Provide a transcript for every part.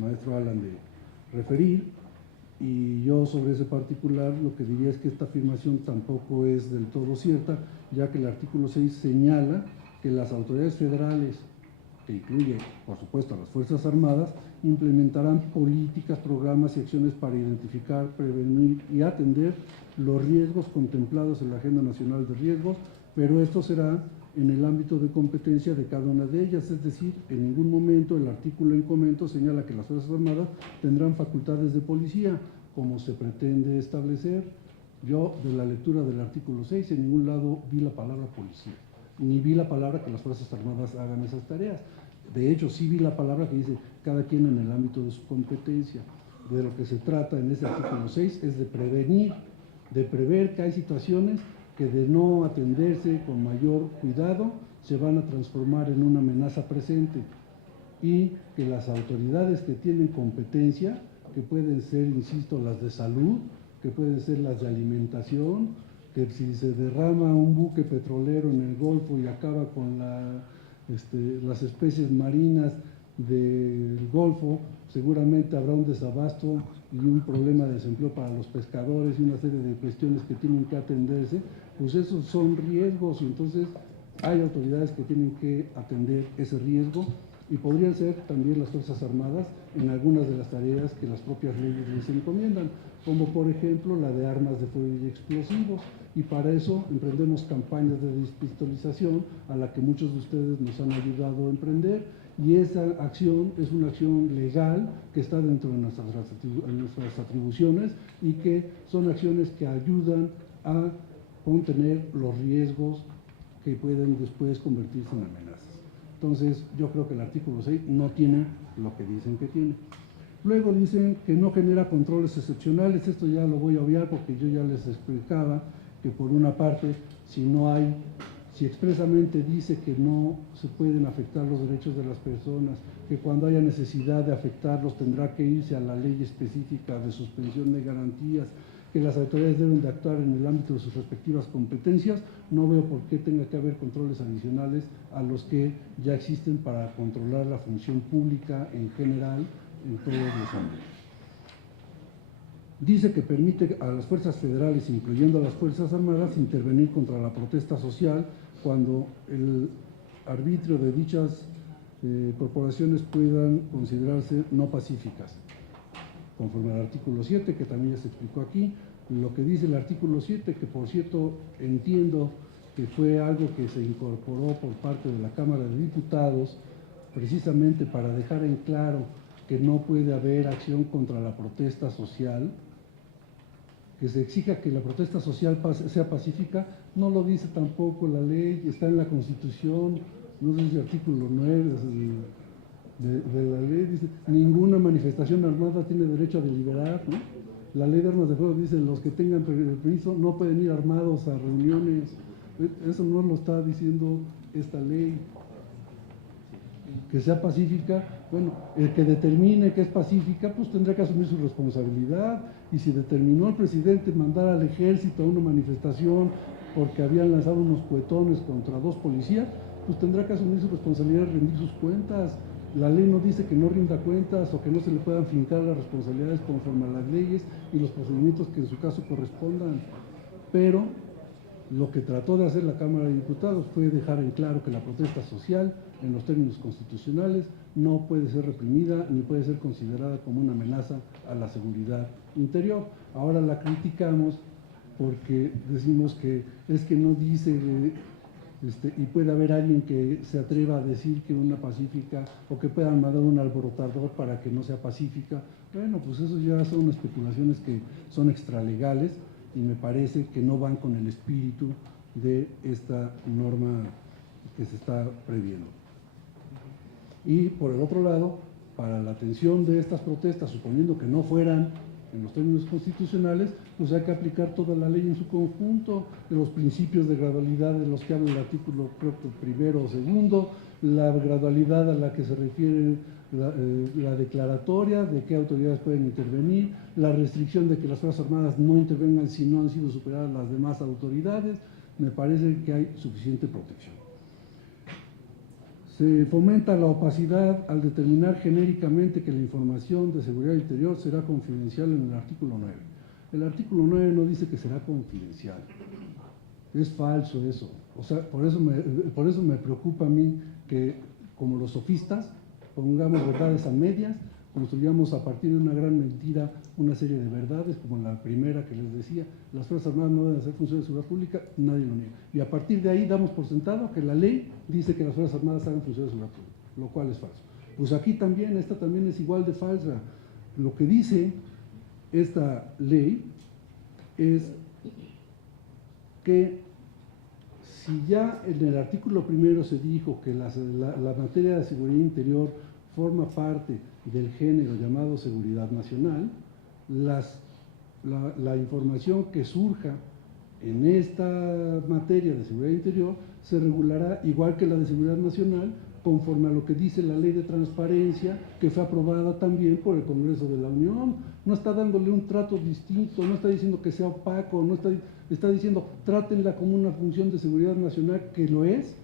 maestro Alan de referir, y yo sobre ese particular lo que diría es que esta afirmación tampoco es del todo cierta, ya que el artículo 6 señala que las autoridades federales, que incluye por supuesto a las Fuerzas Armadas, implementarán políticas, programas y acciones para identificar, prevenir y atender los riesgos contemplados en la Agenda Nacional de Riesgos, pero esto será en el ámbito de competencia de cada una de ellas, es decir, en ningún momento el artículo en comento señala que las Fuerzas Armadas tendrán facultades de policía, como se pretende establecer. Yo, de la lectura del artículo 6, en ningún lado vi la palabra policía, ni vi la palabra que las Fuerzas Armadas hagan esas tareas. De hecho, sí vi la palabra que dice cada quien en el ámbito de su competencia. De lo que se trata en ese artículo 6 es de prevenir, de prever que hay situaciones que de no atenderse con mayor cuidado se van a transformar en una amenaza presente, y que las autoridades que tienen competencia, que pueden ser, insisto, las de salud, que pueden ser las de alimentación, que si se derrama un buque petrolero en el Golfo y acaba con las especies marinas del Golfo, seguramente habrá un desabasto y un problema de desempleo para los pescadores y una serie de cuestiones que tienen que atenderse. Pues esos son riesgos, y entonces hay autoridades que tienen que atender ese riesgo, y podrían ser también las Fuerzas Armadas en algunas de las tareas que las propias leyes les encomiendan, como por ejemplo la de armas de fuego y explosivos, y para eso emprendemos campañas de despistolización a la que muchos de ustedes nos han ayudado a emprender, y esa acción es una acción legal que está dentro de nuestras atribuciones y que son acciones que ayudan a contener los riesgos que pueden después convertirse en amenazas. Entonces, yo creo que el artículo 6 no tiene lo que dicen que tiene. Luego dicen que no genera controles excepcionales. Esto ya lo voy a obviar porque yo ya les explicaba que por una parte, si expresamente dice que no se pueden afectar los derechos de las personas, que cuando haya necesidad de afectarlos tendrá que irse a la ley específica de suspensión de garantías, que las autoridades deben de actuar en el ámbito de sus respectivas competencias, no veo por qué tenga que haber controles adicionales a los que ya existen para controlar la función pública en general en todos los ámbitos. Dice que permite a las fuerzas federales, incluyendo a las Fuerzas Armadas, intervenir contra la protesta social cuando el arbitrio de dichas corporaciones puedan considerarse no pacíficas, conforme al artículo 7, que también ya se explicó aquí. Lo que dice el artículo 7, que por cierto entiendo que fue algo que se incorporó por parte de la Cámara de Diputados, precisamente para dejar en claro que no puede haber acción contra la protesta social, que se exija que la protesta social sea pacífica, no lo dice tampoco la ley, está en la Constitución, no sé si el artículo 9 de la ley dice, ninguna manifestación armada tiene derecho a deliberar, ¿no? La ley de armas de fuego dice, los que tengan permiso no pueden ir armados a reuniones. Eso no lo está diciendo esta ley. Que sea pacífica, bueno, el que determine que es pacífica, pues tendrá que asumir su responsabilidad, y si determinó el presidente mandar al ejército a una manifestación porque habían lanzado unos cuetones contra 2 policías, pues tendrá que asumir su responsabilidad y rendir sus cuentas. La ley no dice que no rinda cuentas o que no se le puedan fincar las responsabilidades conforme a las leyes y los procedimientos que en su caso correspondan, pero lo que trató de hacer la Cámara de Diputados fue dejar en claro que la protesta social, en los términos constitucionales, no puede ser reprimida ni puede ser considerada como una amenaza a la seguridad interior. Ahora la criticamos porque decimos que es que no dice, y puede haber alguien que se atreva a decir que una pacífica, o que puedan mandar un alborotador para que no sea pacífica. Bueno, pues eso ya son especulaciones que son extralegales y me parece que no van con el espíritu de esta norma que se está previendo. Y por el otro lado, para la atención de estas protestas, suponiendo que no fueran en los términos constitucionales, pues hay que aplicar toda la ley en su conjunto, de los principios de gradualidad de los que habla el artículo, creo que primero o segundo, la gradualidad a la que se refiere la declaratoria de qué autoridades pueden intervenir, la restricción de que las Fuerzas Armadas no intervengan si no han sido superadas las demás autoridades. Me parece que hay suficiente protección. Se fomenta la opacidad al determinar genéricamente que la información de seguridad interior será confidencial en el artículo 9. El artículo 9 no dice que será confidencial. Es falso eso. O sea, por eso me preocupa a mí que, como los sofistas, pongamos verdades a medias, construyamos a partir de una gran mentira una serie de verdades, como la primera que les decía, las Fuerzas Armadas no deben hacer funciones de seguridad pública, nadie lo niega. Y a partir de ahí damos por sentado que la ley dice que las Fuerzas Armadas hagan funciones de seguridad pública, lo cual es falso. Pues aquí también, esta también es igual de falsa. Lo que dice esta ley es que si ya en el artículo primero se dijo que la materia de seguridad interior forma parte del género llamado seguridad nacional, la información que surja en esta materia de seguridad interior se regulará igual que la de seguridad nacional, conforme a lo que dice la ley de transparencia, que fue aprobada también por el Congreso de la Unión. No está dándole un trato distinto, no está diciendo que sea opaco, no está diciendo trátenla como una función de seguridad nacional, que lo es,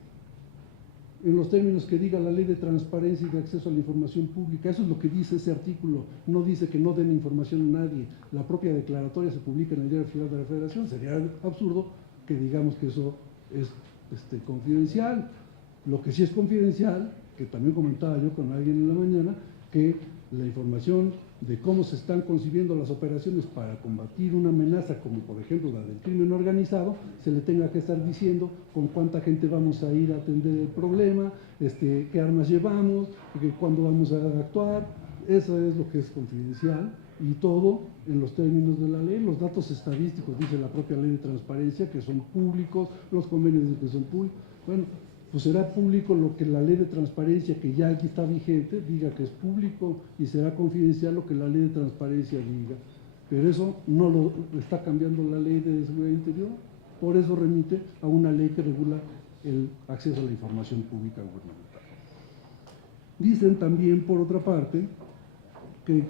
en los términos que diga la ley de transparencia y de acceso a la información pública. Eso es lo que dice ese artículo. No dice que no den información a nadie. La propia declaratoria se publica en el Diario Oficial de la Federación. Sería absurdo que digamos que eso es confidencial. Lo que sí es confidencial, que también comentaba yo con alguien en la mañana, que la información de cómo se están concibiendo las operaciones para combatir una amenaza, como por ejemplo la del crimen organizado, se le tenga que estar diciendo con cuánta gente vamos a ir a atender el problema, qué armas llevamos, cuándo vamos a actuar. Eso es lo que es confidencial, y todo en los términos de la ley. Los datos estadísticos, dice la propia ley de transparencia, que son públicos, los convenios dicen que son públicos. Bueno, pues será público lo que la ley de transparencia, que ya aquí está vigente, diga que es público, y será confidencial lo que la ley de transparencia diga. Pero eso no lo está cambiando la ley de seguridad interior, por eso remite a una ley que regula el acceso a la información pública gubernamental. Dicen también, por otra parte, que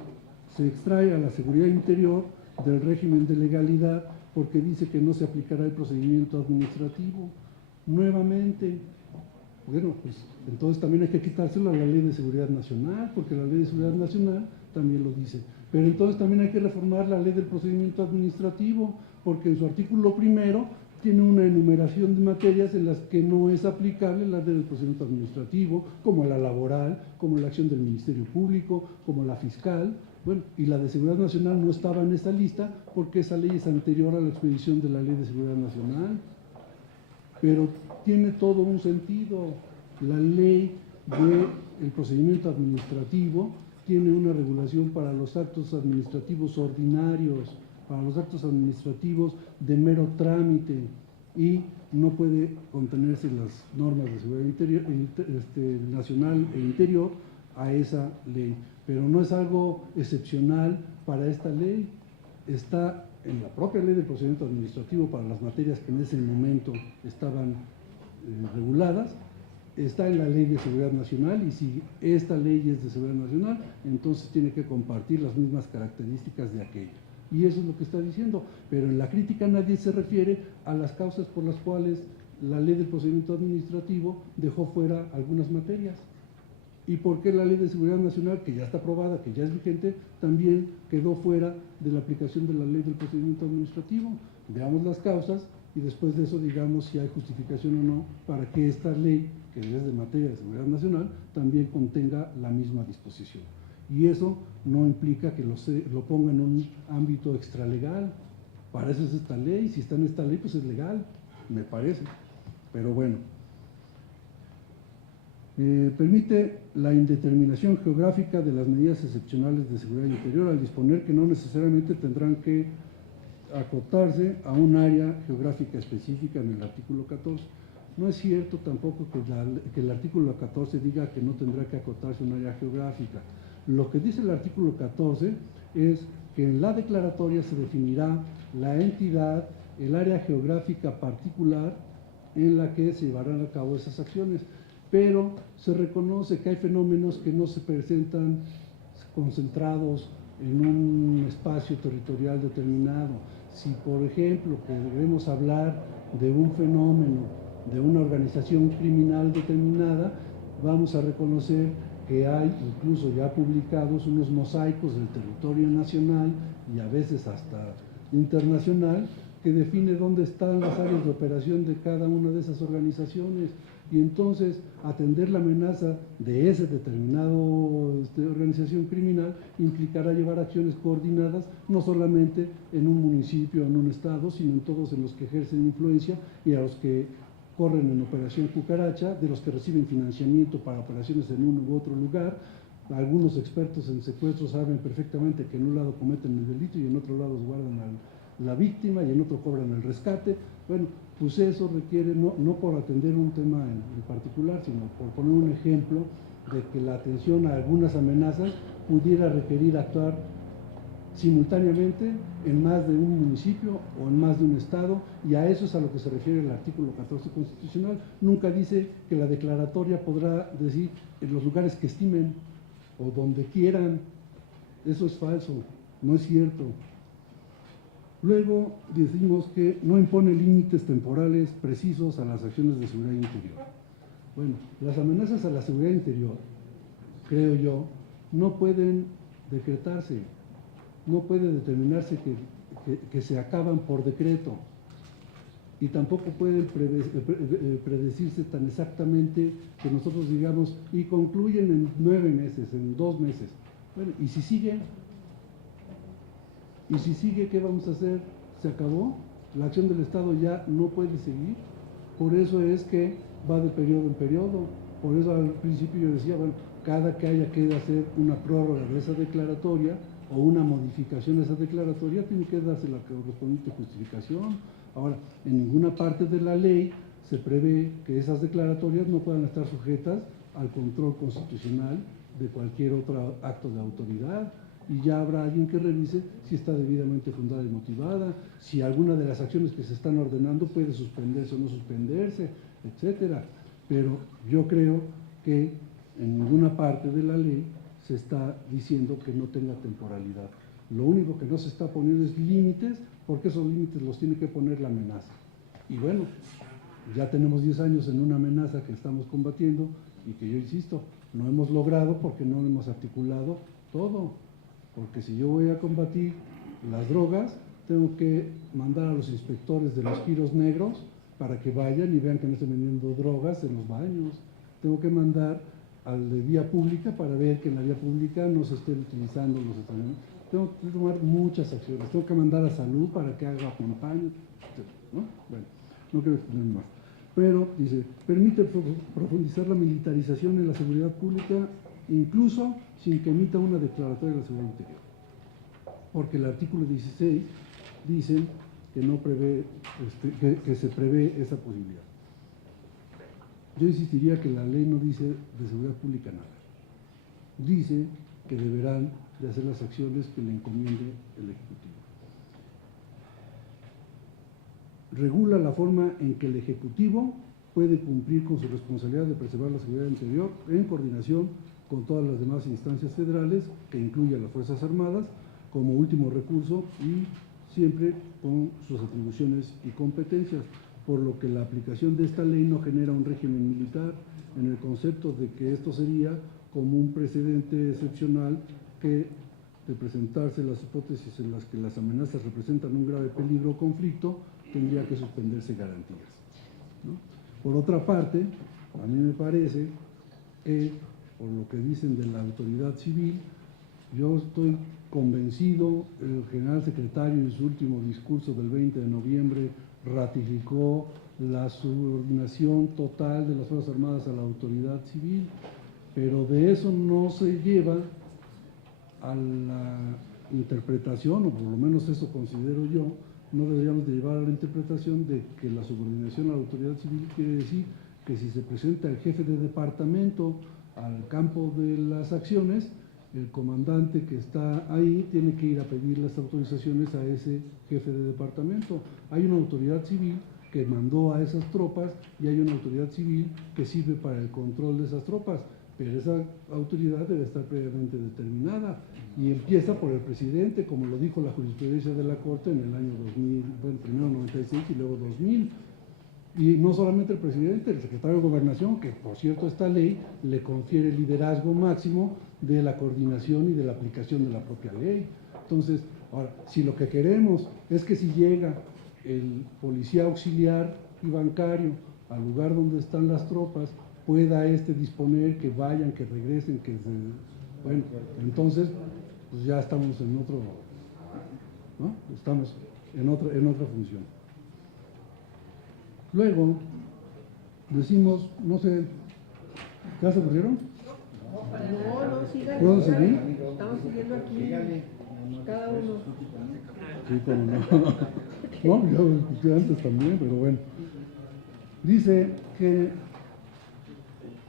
se extrae a la seguridad interior del régimen de legalidad porque dice que no se aplicará el procedimiento administrativo. Nuevamente, bueno, pues entonces también hay que quitárselo a la Ley de Seguridad Nacional, porque la Ley de Seguridad Nacional también lo dice. Pero entonces también hay que reformar la Ley del Procedimiento Administrativo, porque en su artículo primero tiene una enumeración de materias en las que no es aplicable la Ley del Procedimiento Administrativo, como la laboral, como la acción del Ministerio Público, como la fiscal. Bueno, y la de Seguridad Nacional no estaba en esa lista porque esa ley es anterior a la expedición de la Ley de Seguridad Nacional. Pero tiene todo un sentido. La ley del procedimiento administrativo tiene una regulación para los actos administrativos ordinarios, para los actos administrativos de mero trámite, y no puede contenerse las normas de seguridad interior, nacional e interior a esa ley. Pero no es algo excepcional para esta ley, está en la propia ley del procedimiento administrativo para las materias que en ese momento estaban reguladas, está en la ley de seguridad nacional, y si esta ley es de seguridad nacional, entonces tiene que compartir las mismas características de aquella. Y eso es lo que está diciendo, pero en la crítica nadie se refiere a las causas por las cuales la ley del procedimiento administrativo dejó fuera algunas materias. ¿Y por qué la Ley de Seguridad Nacional, que ya está aprobada, que ya es vigente, también quedó fuera de la aplicación de la Ley del Procedimiento Administrativo? Veamos las causas y después de eso digamos si hay justificación o no para que esta ley, que es de materia de seguridad nacional, también contenga la misma disposición. Y eso no implica que lo ponga en un ámbito extralegal. Para eso es esta ley. Si está en esta ley, pues es legal, me parece. Pero bueno. Permite la indeterminación geográfica de las medidas excepcionales de seguridad interior al disponer que no necesariamente tendrán que acotarse a un área geográfica específica en el artículo 14. No es cierto tampoco que el artículo 14 diga que no tendrá que acotarse a un área geográfica. Lo que dice el artículo 14 es que en la declaratoria se definirá la entidad, el área geográfica particular en la que se llevarán a cabo esas acciones. Pero se reconoce que hay fenómenos que no se presentan concentrados en un espacio territorial determinado. Si, por ejemplo, queremos hablar de un fenómeno, de una organización criminal determinada, vamos a reconocer que hay incluso ya publicados unos mosaicos del territorio nacional y a veces hasta internacional que define dónde están las áreas de operación de cada una de esas organizaciones, y entonces atender la amenaza de esa determinada organización criminal implicará llevar acciones coordinadas no solamente en un municipio o en un estado, sino en todos en los que ejercen influencia y a los que corren en Operación Cucaracha, de los que reciben financiamiento para operaciones en uno u otro lugar. Algunos expertos en secuestro saben perfectamente que en un lado cometen el delito y en otro lado guardan a la víctima y en otro cobran el rescate. Bueno, pues eso requiere, no por atender un tema en particular, sino por poner un ejemplo de que la atención a algunas amenazas pudiera requerir actuar simultáneamente en más de un municipio o en más de un estado, y a eso es a lo que se refiere el artículo 14 constitucional. Nunca dice que la declaratoria podrá decir en los lugares que estimen o donde quieran. Eso es falso, no es cierto. Luego decimos que no impone límites temporales precisos a las acciones de seguridad interior. Bueno, las amenazas a la seguridad interior, creo yo, no pueden decretarse, no puede determinarse que se acaban por decreto, y tampoco pueden predecirse tan exactamente que nosotros digamos y concluyen en 9 meses, en 2 meses. Bueno, ¿y si sigue? ¿Y si sigue, qué vamos a hacer? ¿Se acabó? ¿La acción del Estado ya no puede seguir? Por eso es que va de periodo en periodo. Por eso al principio yo decía, bueno, cada que haya que hacer una prórroga de esa declaratoria o una modificación de esa declaratoria, tiene que darse la correspondiente justificación. Ahora, en ninguna parte de la ley se prevé que esas declaratorias no puedan estar sujetas al control constitucional de cualquier otro acto de autoridad, y ya habrá alguien que revise si está debidamente fundada y motivada, si alguna de las acciones que se están ordenando puede suspenderse o no suspenderse, etcétera. Pero yo creo que en ninguna parte de la ley se está diciendo que no tenga temporalidad. Lo único que no se está poniendo es límites, porque esos límites los tiene que poner la amenaza. Y bueno, ya tenemos 10 años en una amenaza que estamos combatiendo y que yo insisto, no hemos logrado porque no hemos articulado todo. Porque si yo voy a combatir las drogas, tengo que mandar a los inspectores de los giros negros para que vayan y vean que no estén vendiendo drogas en los baños. Tengo que mandar al de vía pública para ver que en la vía pública no se estén utilizando los estacionamientos. Tengo que tomar muchas acciones. Tengo que mandar a salud para que haga campañas, ¿no? Bueno, no quiero extender más. Pero, dice, permite profundizar la militarización en la seguridad pública, incluso sin que emita una declaratoria de la seguridad interior. Porque el artículo 16 dice que no prevé, que se prevé esa posibilidad. Yo insistiría que la ley no dice de seguridad pública nada. Dice que deberán de hacer las acciones que le encomiende el Ejecutivo. Regula la forma en que el Ejecutivo puede cumplir con su responsabilidad de preservar la seguridad interior en coordinación con todas las demás instancias federales, que incluye a las Fuerzas Armadas, como último recurso y siempre con sus atribuciones y competencias, por lo que la aplicación de esta ley no genera un régimen militar, en el concepto de que esto sería como un precedente excepcional que, de presentarse las hipótesis en las que las amenazas representan un grave peligro o conflicto, tendría que suspenderse garantías, ¿no? Por otra parte, a mí me parece que, por lo que dicen de la autoridad civil, yo estoy convencido, el general secretario en su último discurso del 20 de noviembre ratificó la subordinación total de las Fuerzas Armadas a la autoridad civil, pero de eso no se lleva a la interpretación, o por lo menos eso considero yo, no deberíamos de llevar a la interpretación de que la subordinación a la autoridad civil quiere decir que si se presenta el jefe de departamento al campo de las acciones, el comandante que está ahí tiene que ir a pedir las autorizaciones a ese jefe de departamento. Hay una autoridad civil que mandó a esas tropas y hay una autoridad civil que sirve para el control de esas tropas, pero esa autoridad debe estar previamente determinada y empieza por el presidente, como lo dijo la jurisprudencia de la Corte en el año 2000, bueno, primero 96 y luego 2000. Y no solamente el presidente, el secretario de Gobernación, que por cierto esta ley le confiere el liderazgo máximo de la coordinación y de la aplicación de la propia ley. Entonces, ahora, si lo que queremos es que si llega el policía auxiliar y bancario al lugar donde están las tropas, pueda disponer que vayan, que regresen, bueno, entonces pues ya estamos en otro, ¿no? Estamos en otra función. Luego, decimos, no sé, ¿ya se aburrieron? No, sigan. ¿Puedo seguir? Estamos siguiendo aquí, cada uno. Sí, como no. No, yo escuché antes también, pero bueno. Dice que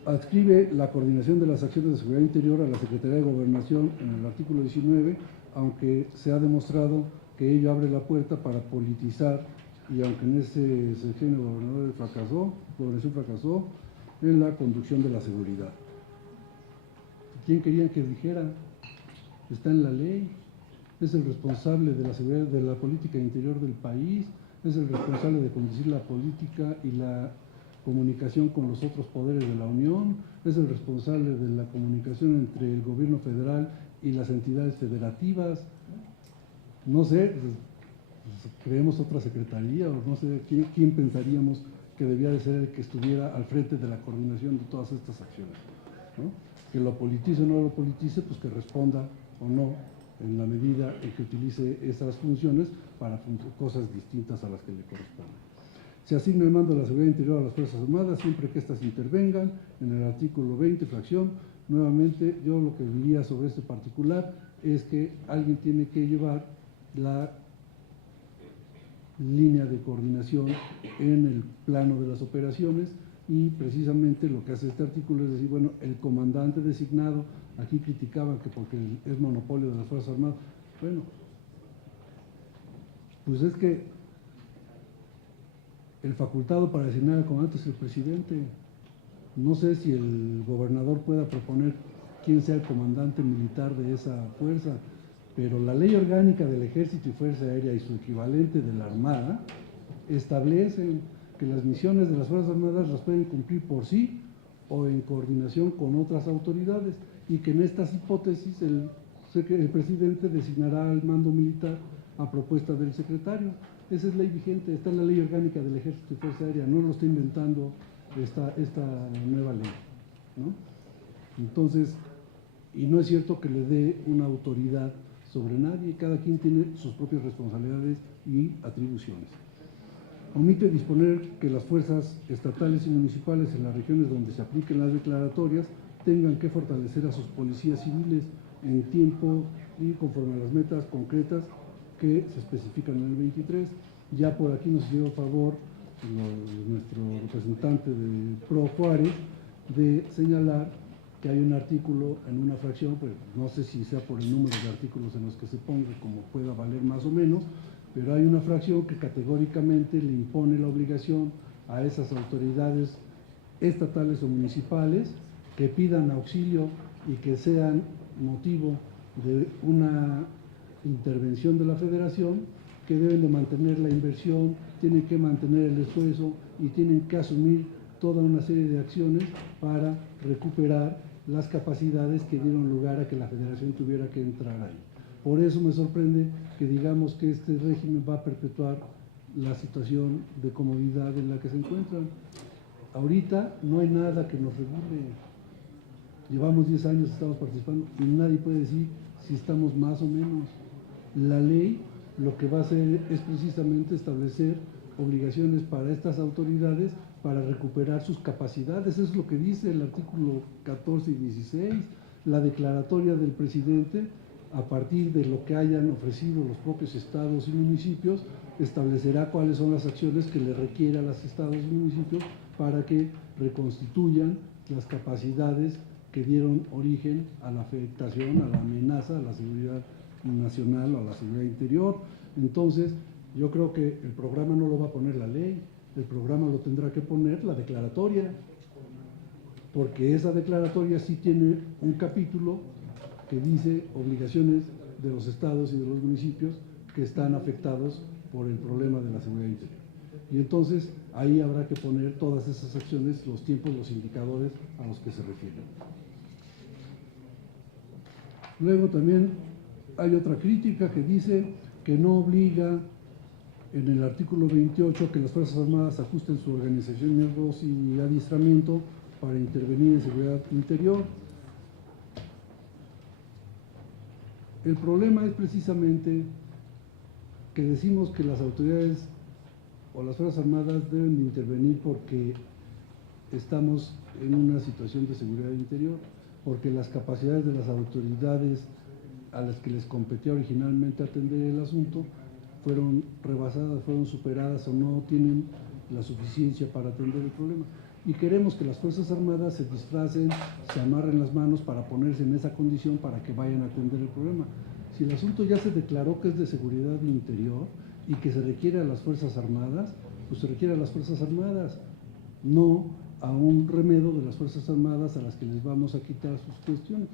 adscribe la coordinación de las acciones de seguridad interior a la Secretaría de Gobernación en el artículo 19, aunque se ha demostrado que ello abre la puerta para politizar, y aunque en ese sexenio Gobernación fracasó en la conducción de la seguridad. ¿Quién querían que dijera? Está en la ley, es el responsable de la seguridad, de la política interior del país, es el responsable de conducir la política y la comunicación con los otros poderes de la Unión, es el responsable de la comunicación entre el gobierno federal y las entidades federativas. No sé, pues, creemos otra secretaría, o no sé quién pensaríamos que debía de ser el que estuviera al frente de la coordinación de todas estas acciones, ¿no? Que lo politice o no lo politice, pues que responda o no en la medida en que utilice esas funciones para cosas distintas a las que le corresponden. Se asigna el mando de la seguridad interior a las Fuerzas Armadas siempre que éstas intervengan en el artículo 20, fracción. Nuevamente, yo lo que diría sobre este particular es que alguien tiene que llevar la línea de coordinación en el plano de las operaciones, y precisamente lo que hace este artículo es decir, bueno, el comandante designado, aquí criticaban que porque es monopolio de las Fuerzas Armadas, bueno, pues es que el facultado para designar al comandante es el presidente. No sé si el gobernador pueda proponer quién sea el comandante militar de esa fuerza, pero la ley orgánica del Ejército y Fuerza Aérea y su equivalente de la Armada establecen que las misiones de las Fuerzas Armadas las pueden cumplir por sí o en coordinación con otras autoridades, y que en estas hipótesis el presidente designará al mando militar a propuesta del secretario. Esa es ley vigente, está en la ley orgánica del Ejército y Fuerza Aérea, no lo está inventando esta nueva ley, ¿no? Entonces, y no es cierto que le dé una autoridad sobre nadie, cada quien tiene sus propias responsabilidades y atribuciones. Omite disponer que las fuerzas estatales y municipales en las regiones donde se apliquen las declaratorias tengan que fortalecer a sus policías civiles en tiempo y conforme a las metas concretas que se especifican en el 23. Ya por aquí nos dio favor nuestro representante de Pro Juárez de señalar que hay un artículo en una fracción, pues no sé si sea por el número de artículos en los que se ponga, como pueda valer más o menos, pero hay una fracción que categóricamente le impone la obligación a esas autoridades estatales o municipales que pidan auxilio y que sean motivo de una intervención de la Federación, que deben de mantener la inversión, tienen que mantener el esfuerzo y tienen que asumir toda una serie de acciones para recuperar las capacidades que dieron lugar a que la Federación tuviera que entrar ahí. Por eso me sorprende que digamos que este régimen va a perpetuar la situación de comodidad en la que se encuentran. Ahorita no hay nada que nos regule. Llevamos 10 años, estamos participando y nadie puede decir si estamos más o menos. La ley lo que va a hacer es precisamente establecer obligaciones para estas autoridades para recuperar sus capacidades. Eso es lo que dice el artículo 14 y 16. La declaratoria del presidente, a partir de lo que hayan ofrecido los propios estados y municipios, establecerá cuáles son las acciones que le requiere a los estados y municipios para que reconstituyan las capacidades que dieron origen a la afectación, a la amenaza, a la seguridad nacional o a la seguridad interior. Entonces, yo creo que el programa no lo va a poner la ley, el programa lo tendrá que poner la declaratoria, porque esa declaratoria sí tiene un capítulo que dice obligaciones de los estados y de los municipios que están afectados por el problema de la seguridad interior. Y entonces ahí habrá que poner todas esas acciones, los tiempos, los indicadores a los que se refieren. Luego también hay otra crítica que dice que no obliga en el artículo 28 que las Fuerzas Armadas ajusten su organización, miembros y adiestramiento para intervenir en seguridad interior. El problema es precisamente que decimos que las autoridades o las Fuerzas Armadas deben de intervenir porque estamos en una situación de seguridad interior, porque las capacidades de las autoridades a las que les competía originalmente atender el asunto fueron rebasadas, fueron superadas o no tienen la suficiencia para atender el problema. Y queremos que las Fuerzas Armadas se disfracen, se amarren las manos para ponerse en esa condición para que vayan a atender el problema. Si el asunto ya se declaró que es de seguridad interior y que se requiere a las Fuerzas Armadas, pues se requiere a las Fuerzas Armadas, no a un remedo de las Fuerzas Armadas a las que les vamos a quitar sus cuestiones.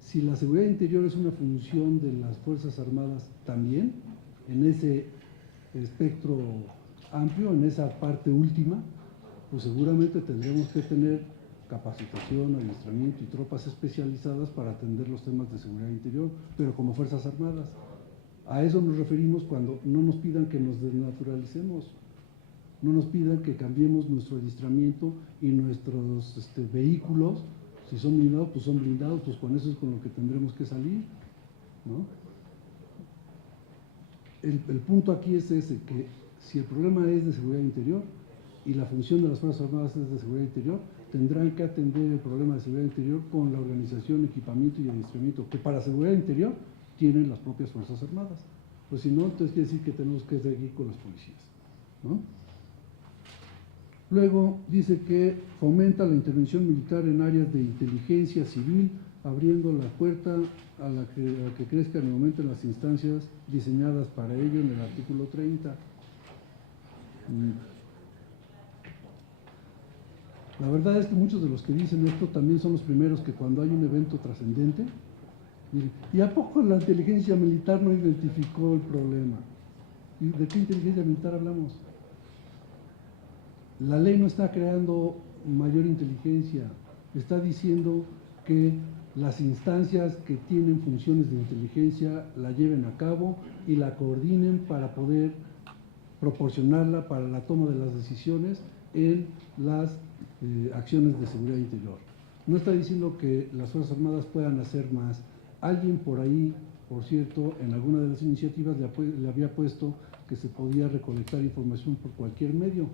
Si la seguridad interior es una función de las Fuerzas Armadas también, en ese espectro amplio, en esa parte última, pues seguramente tendremos que tener capacitación, adiestramiento y tropas especializadas para atender los temas de seguridad interior, pero como Fuerzas Armadas. A eso nos referimos cuando no nos pidan que nos desnaturalicemos, no nos pidan que cambiemos nuestro adiestramiento y nuestros vehículos. Si son blindados, pues son blindados, pues con eso es con lo que tendremos que salir, ¿no? El punto aquí es ese, que si el problema es de seguridad interior y la función de las Fuerzas Armadas es de seguridad interior, tendrán que atender el problema de seguridad interior con la organización, equipamiento y adiestramiento, que para seguridad interior tienen las propias Fuerzas Armadas. Pues si no, entonces quiere decir que tenemos que seguir con las policías, ¿no? Luego dice que fomenta la intervención militar en áreas de inteligencia civil, abriendo la puerta a que crezcan y aumenten las instancias diseñadas para ello en el artículo 30. La verdad es que muchos de los que dicen esto también son los primeros que cuando hay un evento trascendente, ¿y a poco la inteligencia militar no identificó el problema? ¿Y de qué inteligencia militar hablamos? La ley no está creando mayor inteligencia, está diciendo que las instancias que tienen funciones de inteligencia la lleven a cabo y la coordinen para poder proporcionarla para la toma de las decisiones en las acciones de seguridad interior. No está diciendo que las Fuerzas Armadas puedan hacer más. Alguien por ahí, por cierto, en alguna de las iniciativas le había puesto que se podía recolectar información por cualquier medio.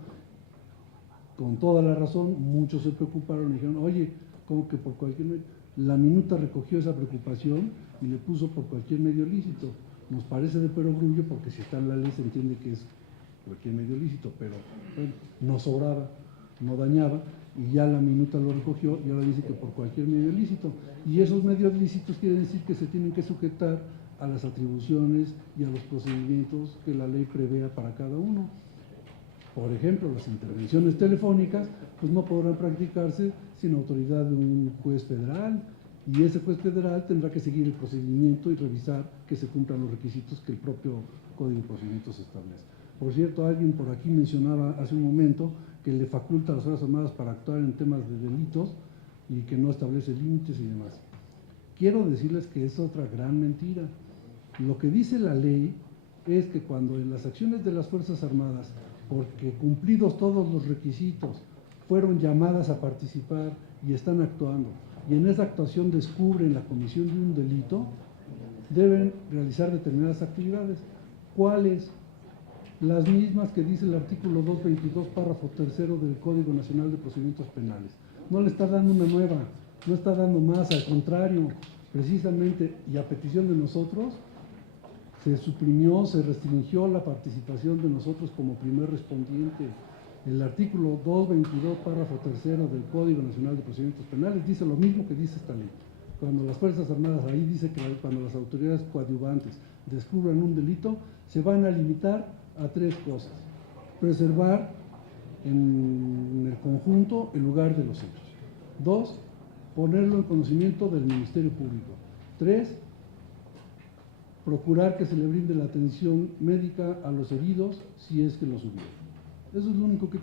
Con toda la razón, muchos se preocuparon y dijeron, oye, ¿cómo que por cualquier medio? La Minuta recogió esa preocupación y le puso por cualquier medio lícito. Nos parece de perogrullo porque si está en la ley se entiende que es cualquier medio lícito, pero bueno, no sobraba, no dañaba, y ya la Minuta lo recogió y ahora dice que por cualquier medio lícito. Y esos medios lícitos quieren decir que se tienen que sujetar a las atribuciones y a los procedimientos que la ley prevea para cada uno. Por ejemplo, las intervenciones telefónicas pues no podrán practicarse sin autoridad de un juez federal, y ese juez federal tendrá que seguir el procedimiento y revisar que se cumplan los requisitos que el propio Código de Procedimientos establece. Por cierto, alguien por aquí mencionaba hace un momento que le faculta a las Fuerzas Armadas para actuar en temas de delitos y que no establece límites y demás. Quiero decirles que es otra gran mentira. Lo que dice la ley es que cuando en las acciones de las Fuerzas Armadas, porque cumplidos todos los requisitos, fueron llamadas a participar y están actuando, y en esa actuación descubren la comisión de un delito, deben realizar determinadas actividades. ¿Cuáles? Las mismas que dice el artículo 222, párrafo 3 del Código Nacional de Procedimientos Penales. No le está dando una nueva, no está dando más, al contrario, precisamente, y a petición de nosotros, se suprimió, se restringió la participación de nosotros como primer respondiente. El artículo 222, párrafo 3 del Código Nacional de Procedimientos Penales dice lo mismo que dice esta ley. Cuando las Fuerzas Armadas, ahí dice que cuando las autoridades coadyuvantes descubran un delito, se van a limitar a tres cosas: preservar en el conjunto el lugar de los hechos; 2, ponerlo en conocimiento del Ministerio Público; 3, procurar que se le brinde la atención médica a los heridos si es que los hubiera. Eso es lo único que